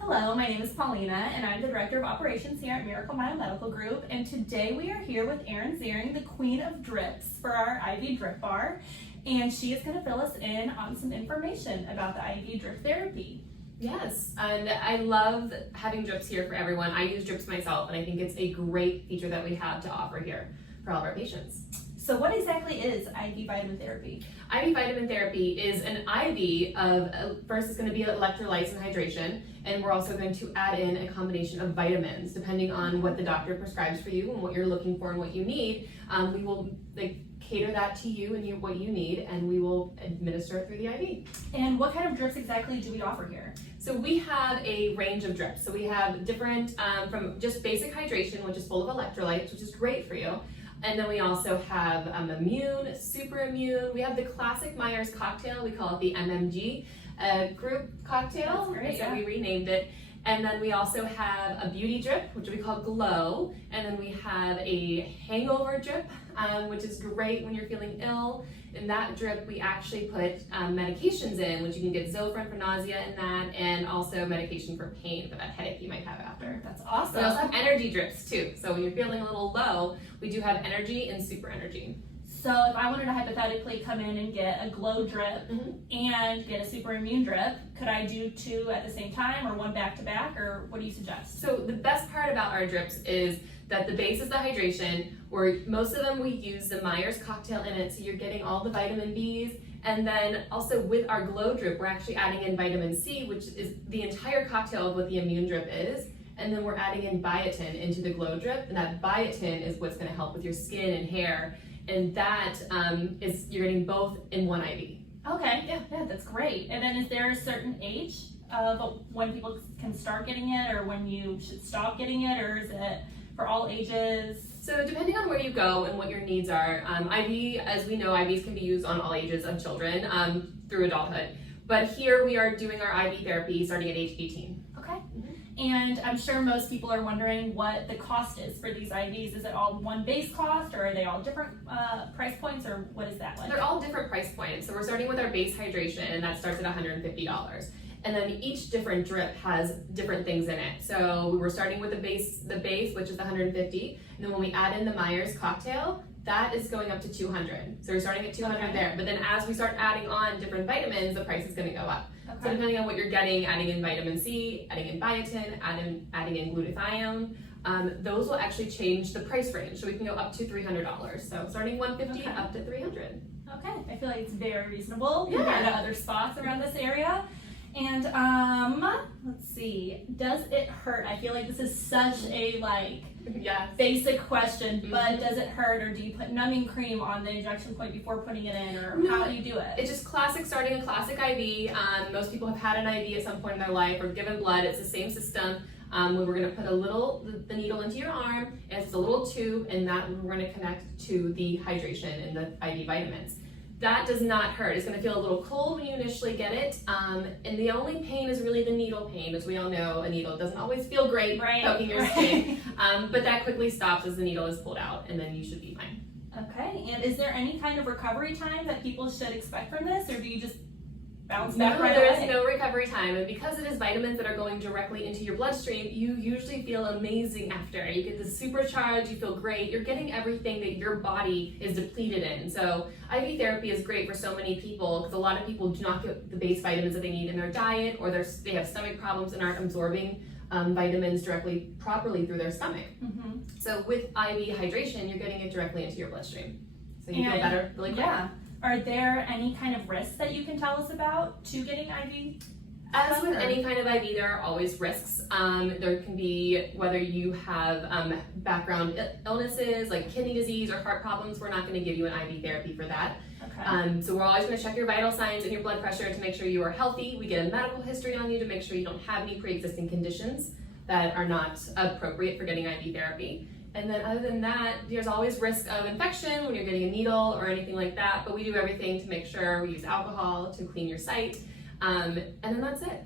Hello, my name is Paulina, and I'm the Director of Operations here at Miracle Mile Medical Group. And today we are here with Erin Ziering, the Queen of Drips, for our IV drip bar. And she is going to fill us in on some information about the IV drip therapy. Yes, and I love having drips here for everyone. I use drips myself, and I think it's a great feature that we have to offer here for all of our patients. So what exactly is IV vitamin therapy? IV vitamin therapy is an IV of, first it's going to be electrolytes and hydration, and we're also going to add in a combination of vitamins, depending on what the doctor prescribes for you and what you're looking for and what you need. We will cater that to you and what you need, and we will administer it through the IV. And what kind of drips exactly do we offer here? So we have a range of drips. So we have different, from just basic hydration, which is full of electrolytes, which is great for you. And then we also have immune, super immune. We have the classic Myers cocktail. We call it the MMG group cocktail. That's great, so we renamed it. And then we also have a beauty drip, which we call Glow. And then we have a hangover drip, which is great when you're feeling ill. In that drip, we actually put medications in, which you can get Zofran for nausea in that, and also medication for pain for that headache you might have after. That's awesome. We also have energy drips too. So when you're feeling a little low, we do have energy and super energy. So if I wanted to hypothetically come in and get a Glow drip and get a super immune drip, could I do two at the same time or one back to back, or what do you suggest? So the best part about our drips is that the base is the hydration, where most of them we use the Myers cocktail in it, so you're getting all the vitamin Bs. And then also with our Glow drip, we're actually adding in vitamin C, which is the entire cocktail of what the immune drip is. And then we're adding in biotin into the Glow drip, and that biotin is what's going to help with your skin and hair. And that is, you're getting both in one IV. Okay, yeah, that's great. And then is there a certain age of when people can start getting it, or when you should stop getting it, or is it for all ages? So depending on where you go and what your needs are, IV, as we know, IVs can be used on all ages of children through adulthood. But here we are doing our IV therapy starting at age 18. Okay. And I'm sure most people are wondering what the cost is for these IVs. Is it all one base cost, or are they all different price points, or what is that like? They're all different price points. So we're starting with our base hydration, and that starts at $150. And then each different drip has different things in it. So we were starting with the base, which is the 150. And then when we add in the Myers cocktail, that is going up to 200. So we're starting at 200 there. But then as we start adding on different vitamins, the price is going to go up. Okay. So depending on what you're getting, adding in vitamin C, adding in biotin, adding in glutathione, those will actually change the price range. So we can go up to $300. So starting 150 up to 300. Okay, I feel like it's very reasonable compared to other spots around this area. And let's see, does it hurt? I feel like this is such a basic question, but does it hurt, or do you put numbing cream on the injection point before putting it in, or how do you do it? It's just classic, starting a classic IV. Most people have had an IV at some point in their life or given blood. It's the same system. We're going to put the needle into your arm, and it's a little tube, and that we're going to connect to the hydration and the IV vitamins. That does not hurt. It's going to feel a little cold when you initially get it, and the only pain is really the needle pain. As we all know, a needle doesn't always feel great poking your skin, but that quickly stops as the needle is pulled out, and then you should be fine. Okay, and is there any kind of recovery time that people should expect from this, or do you just bounce back right away? There is no recovery time, and because it is vitamins that are going directly into your bloodstream, you usually feel amazing after. You get the supercharge, you feel great, you're getting everything that your body is depleted in. So IV therapy is great for so many people, because a lot of people do not get the base vitamins that they need in their diet, or they have stomach problems and aren't absorbing vitamins properly through their stomach. So with IV hydration, you're getting it directly into your bloodstream. So you feel better really quick. Yeah. Are there any kind of risks that you can tell us about to getting IV? As with any kind of IV, there are always risks. There can be, whether you have background illnesses like kidney disease or heart problems, we're not going to give you an IV therapy for that. Okay. So we're always going to check your vital signs and your blood pressure to make sure you are healthy. We get a medical history on you to make sure you don't have any pre-existing conditions that are not appropriate for getting IV therapy. And then other than that, there's always risk of infection when you're getting a needle or anything like that, but we do everything to make sure. We use alcohol to clean your site, and then that's it.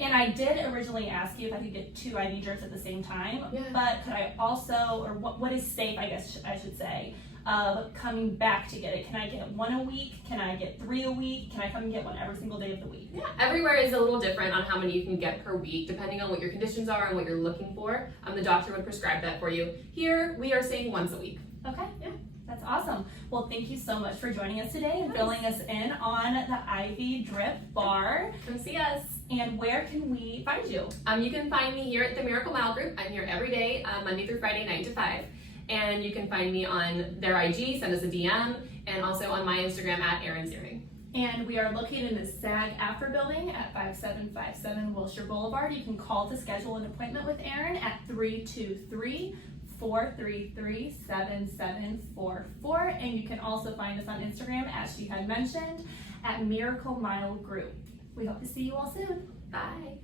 And I did originally ask you if I could get two IV drips at the same time, but could I also, or what is safe, I guess I should say, of coming back to get it? Can I get 1 a week? Can I get 3 a week? Can I come and get one every single day of the week? Yeah, everywhere is a little different on how many you can get per week, depending on what your conditions are and what you're looking for. The doctor would prescribe that for you. Here, we are saying once a week. Okay, yeah, that's awesome. Well, thank you so much for joining us today and filling us in on the IV Drip Bar. Come see us. And where can we find you? You can find me here at the Miracle Mile Group. I'm here every day, Monday through Friday, 9 to 5. And you can find me on their IG, send us a DM, and also on my Instagram at Erin Ziering. And we are located in the SAG-AFTRA building at 5757 Wilshire Boulevard. You can call to schedule an appointment with Erin at 323-433-7744. And you can also find us on Instagram, as she had mentioned, at Miracle Mile Group. We hope to see you all soon. Bye.